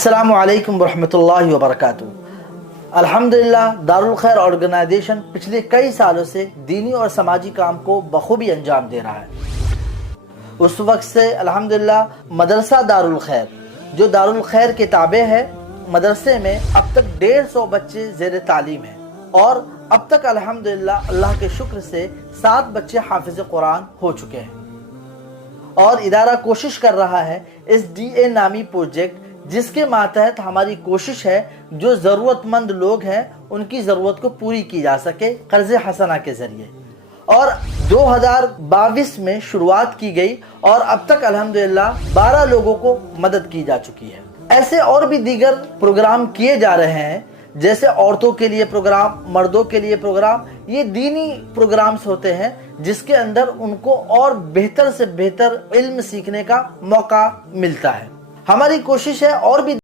अस्सलामु अलैकुम वरहमतुल्लाहि वबरकातुहू। अल्हम्दुलिल्लाह दारुल खैर ऑर्गेनाइजेशन पिछले कई सालों से दीनी और समाजी काम को बखूबी अंजाम दे रहा है। उस वक्त से अल्हम्दुलिल्लाह मदरसा दारुल खैर जो दारुल खैर के ताबे है, मदरसे में अब तक 150 बच्चे ज़ेर तालीम हैं और अब तक अल्हम्दुलिल्लाह अल्लाह के शुक्र से 7 बच्चे हाफिज़ कुरान हो चुके हैं। और इदारा कोशिश कर रहा है SDA नामी प्रोजेक्ट, जिसके मातहत हमारी कोशिश है जो ज़रूरतमंद लोग हैं उनकी ज़रूरत को पूरी की जा सके कर्ज़ हसना के ज़रिए। और 2022 में शुरुआत की गई और अब तक अल्हम्दुलिल्लाह 12 लोगों को मदद की जा चुकी है। ऐसे और भी दीगर प्रोग्राम किए जा रहे हैं, जैसे औरतों के लिए प्रोग्राम, मर्दों के लिए प्रोग्राम। ये दीनी प्रोग्राम्स होते हैं जिसके अंदर उनको और बेहतर से बेहतर इल्म सीखने का मौका मिलता है। हमारी कोशिश है और भी